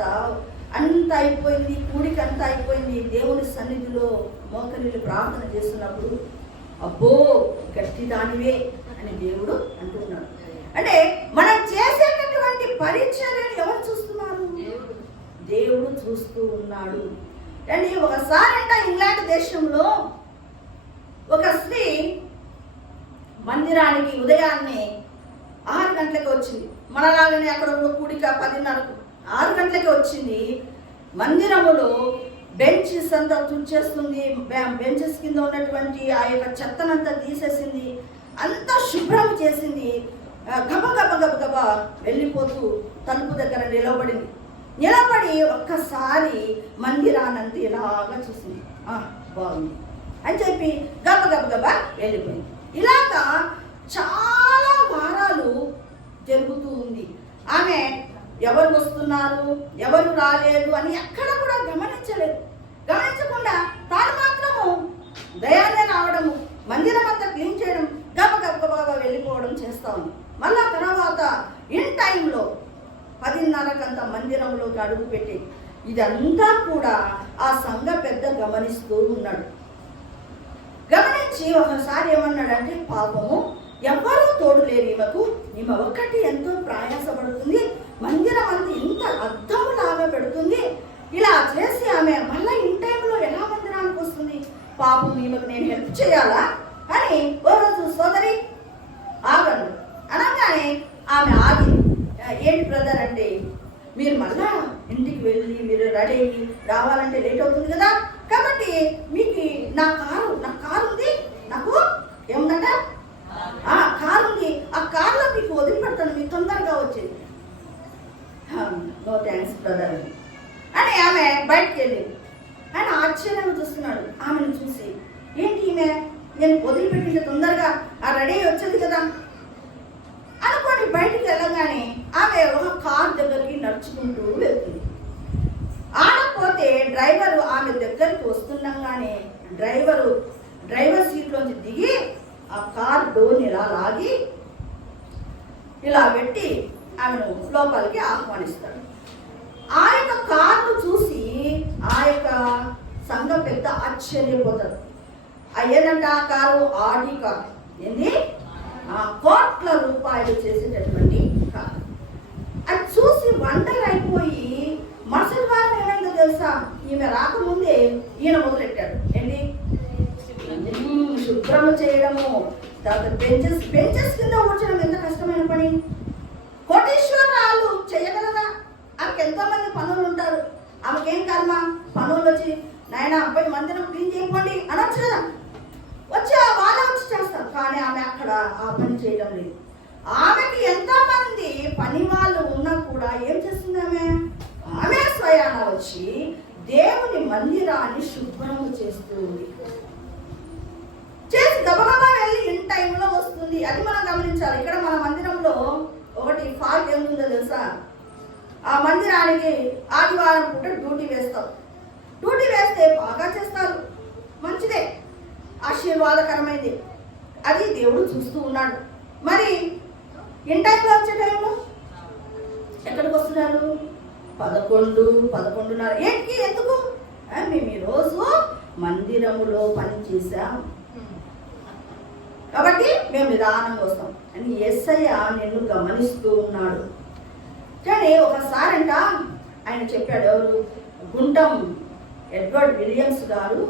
తర్వాత అంత అయిపోయింది, కూడికి అంతా అయిపోయింది. దేవుని సన్నిధిలో మోకరిల్లి ప్రార్థన చేస్తున్నప్పుడు అబ్బో గట్టి దానివే అని దేవుడు అంటున్నాడు. అంటే మనం చేసేటటువంటి పరిచర్యను ఎవరు చూస్తున్నారు? దేవుడు చూస్తూ ఉన్నాడు. అండి ఒకసారి అంట ఇంగ్లాండ్ దేశంలో ఒక స్త్రీ మందిరానికి ఉదయాన్నే 6 గంటలకి వచ్చింది. మనలాగానే అక్కడ కూడిక 10:30కు 6 గంటలకి వచ్చింది. మందిరములో బెంచెస్ అంతా తుడిచేస్తుంది, బెంచెస్ కింద ఉన్నటువంటి ఆ యొక్క చెత్తనంతా తీసేసింది, అంతా శుభ్రం చేసింది. గబ గబ గబ గబ వెళ్ళిపోతూ తలుపు దగ్గర నిలబడి ఒక్కసారి మందిరానంతా ఇలాగా చూసింది. బాగుంది అని చెప్పి గబ గబ గబ వెళ్ళిపోయింది. ఇలాగా చాలా వారాలు జరుగుతూ ఉంది. ఆమె ఎవరు వస్తున్నారు ఎవరు రాలేదు అని ఎక్కడ కూడా గమనించకుండా తాను మాత్రము దయాన్నే రావడము, మందిరం అంతా క్లీన్ చేయడం, గబ గబ గబ వెళ్ళిపోవడం చేస్తా ఉంది. మళ్ళా తర్వాత ఇన్ టైంలో 10:30కంతా మందిరంలోకి అడుగు పెట్టి ఇదంతా కూడా ఆ సంఘ పెద్ద గమనిస్తూ ఉన్నాడు. గమనించి ఒకసారి ఏమన్నాడంటే, పాపము ఎవరూ తోడు లేరు ఈమె ఒక్కటి ఎంతో ప్రయాసపడుతుంది, మందిరం అంతా ఇంత అద్దములాగా పెడుతుంది, ఇలా చేసి ఆమె మళ్ళీ ఇన్ టైంలో ఎలా మందిరానికి వస్తుంది, పాపం ఈమెకు నేను హెల్ప్ చేయాలా అని ఓ రోజు సోదరి ఆగండి అనగానే ఆమె ఆగి, ఏంటి బ్రదర్ అంటే, మీరు మళ్ళా ఇంటికి వెళ్ళి మీరు రెడీ అయ్యి రావాలంటే లేట్ అవుతుంది కదా, కాబట్టి మీకు నా కారు ఉంది, నాకు ఏముందట కారు ఉంది, ఆ కారులో మీకు వదిలిపెడతాను, మీకు తొందరగా వచ్చేది. నో థ్యాంక్స్ బ్రదర్ అని ఆమె బయటకు వెళ్ళింది. ఆయన ఆశ్చర్యంగా చూస్తున్నాడు ఆమెను చూసి, ఏంటి ఈమె నేను వదిలిపెట్టింటే తొందరగా ఆ రెడీ వచ్చేది కదా అనుకోని బయటికి వెళ్ళగానే ఆమె ఒక కార్ దగ్గరికి నడుచుకుంటూ వెళ్తుంది. ఆడపోతే డ్రైవరు ఆమె దగ్గరికి వస్తుండగానే డ్రైవర్ సీట్లోంచి దిగి ఆ కార్ డోర్ని ఇలా లాగి ఇలా పెట్టి ఆమెను లోపలికి ఆహ్వానిస్తాడు. ఆ యొక్క కార్ను చూసి ఆ యొక్క సంఘం పెద్ద ఆశ్చర్యపోతాడు. ఏదంటే ఆ కారు ఆడి కారు, ఏంది కోట్ల రూపాయలు చేసేటటువంటి కారు. అది చూసి వండర్ అయిపోయి మరుసటి వారం ఏమైందో తెలుసా, ఈమె రాకముందే ఈయన మొదలెట్టాడు ఏంటి శుభ్రం చేయడము, తర్వాత బెంచెస్ కింద కూర్చోడం ఎంత కష్టమైన పని. కోటీశ్వరాలు చేయగలరా? ఆమెకి ఎంతో మంది పనులు ఉంటారు, ఆమెకేం కర్మ, పనులు వచ్చి నాయన అబ్బాయి మందిరం క్లీన్ చేయకండి అనొచ్చు కదా, వచ్చి వాళ్ళే వచ్చి చేస్తారు. కానీ ఆమె అక్కడ ఆ పని చేయడం లేదు. ఆమెకి ఎంతో మంది పని వాళ్ళు ఉన్నా కూడా ఏం చేస్తుంది ఆమె స్వయాన వచ్చి దేవుని మందిరాన్ని శుభ్రం చేస్తుంది, చేసి గబగబా వెళ్ళి ఇన్ టైంలో వస్తుంది. అది మనం గమనించాలి. ఇక్కడ మన మందిరంలో ఒకటి ఫాల్ట్ ఏముందో తెలుసా, ఆ మందిరానికి ఆదివారం పూట డ్యూటీ వేస్తాం. డ్యూటీ వేస్తే బాగా చేస్తారు, మంచిదే, ఆశీర్వాదకరమైంది, అది దేవుడు చూస్తూ ఉన్నాడు. మరి ఇన్ టైంలో వచ్చే టైంలో ఎక్కడికి వస్తున్నారు? 11:30. ఏంటి ఎందుకు? మేము ఈరోజు మందిరములో పని చేశాం కాబట్టి మేము నిదానంగా వస్తాం అని యేసయ్య నిన్ను గమనిస్తూ ఉన్నాడు. కానీ ఒకసారంట ఆయన చెప్పాడు, ఎవరు గుంటం ఎడ్వర్డ్ విలియమ్స్ గారు